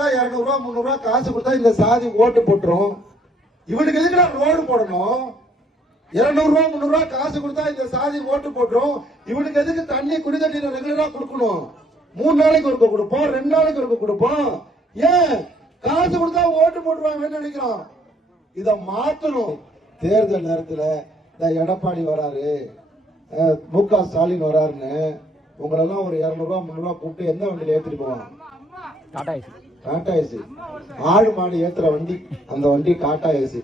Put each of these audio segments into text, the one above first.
கொடுத்தா இருநூறு முந்நூறுவா காசு கொடுத்தா இந்த சாதி ஓட்டு போட்டுரும். இவனுக்கு எதுக்கு நான் ரோடு போடணும்? இருநூறுவா முந்நூறுவா காசு கொடுத்தா இந்த சாதி ஓட்டு போட்டுரும். இவனுக்கு எதுக்கு தண்ணி குடி தண்ணி ரெகுலரா கொடுக்கணும்? மூணு நாளைக்கு ஒருக்க கொடுப்போம் ரெண்டு நாளைக்கு ஒருக்க கொடுப்போம். ஏன்? காசு கொடுத்தா ஓட்டு போட்டுருவாங்கன்னு நினைக்கிறோம் இத மாத்தணும். தேர்தல் நேரத்துல இந்த எடப்பாடி வராரு மு க ஸ்டாலின் வராருன்னு உங்களெல்லாம் ஒரு இரநூறுவா முந்நூறுவா கூப்பிட்டு எந்த வண்டியில ஏற்றிட்டு போவான் டாடா ஏசி ஏசி. ஆடு மாடு ஏத்துற வண்டி அந்த வண்டி டாடா ஏசி.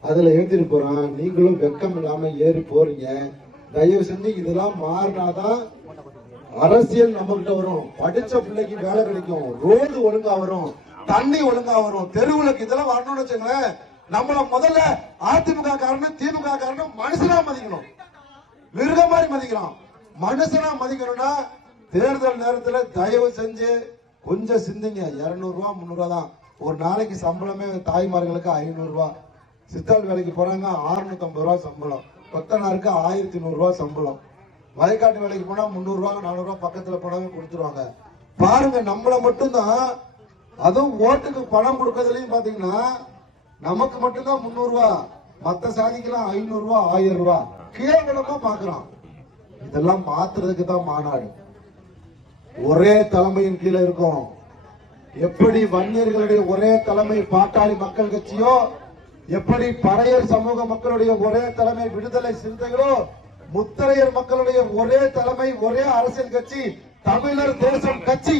அதுல ஏத்திட்டு போறான். நீங்களும் வெக்கம் இல்லாம ஏறி போறீங்க. தயவு செஞ்சு இதெல்லாம் மாறினாதான் அரசியல் நம்ம கிட்ட வரும். படிச்ச பிள்ளைக்கு வேலை கிடைக்கும். ரோடு ஒழுங்கா வரும். தண்ணி ஒழுங்கா வரும். தெருவுலக்கு இதெல்லாம் வரணும்னு வச்சுங்களேன் நம்மள முதல்ல அதிமுக காரனும் திமுக காரணம் மனுஷனா மதிக்கணும். மிருக மாதிரி மதிக்கிறான் மனுஷனா மதிக்கணும்னா தேர்தல் நேரத்துல தயவு செஞ்சு கொஞ்சம் சிந்திங்க. இரநூறுவா முந்நூறுவா தான். ஒரு நாளைக்கு சம்பளமே தாய்மார்களுக்கு ஐநூறுரூவா சித்தாள் வேலைக்கு போகிறாங்க ஆறுநூற்றம்பது ரூபா சம்பளம். கொத்தனாருக்கு ஆயிரத்தி நூறுரூவா சம்பளம். வயக்காட்டு வேலைக்கு போனால் முந்நூறுரூவா நானூறுரூவா பக்கத்தில் ரூபா போனாவே கொடுத்துருவாங்க. பாருங்க நம்மள மட்டும்தான் அதுவும் ஓட்டுக்கு பணம் கொடுக்கறதுலையும் பார்த்தீங்கன்னா நமக்கு மட்டும்தான் முந்நூறுரூவா மற்ற சாதிக்கெல்லாம் ஐநூறுரூவா ஆயிரம் ரூபா. கேவலமா பார்க்குறோம் இதெல்லாம் மாத்துறதுக்கு தான் மாநாடு. ஒரே தலைமையின் கீழே இருக்கும். எப்படி வன்னியர்களுடைய ஒரே தலைமை பாட்டாளி மக்கள் கட்சியோ எப்படி பறையர் சமூக மக்களுடைய ஒரே தலைமை விடுதலை சிறுத்தைகளோ முத்தரையர் மக்களுடைய ஒரே தலைமை ஒரே அரசியல் கட்சி தமிழர் தேசம் கட்சி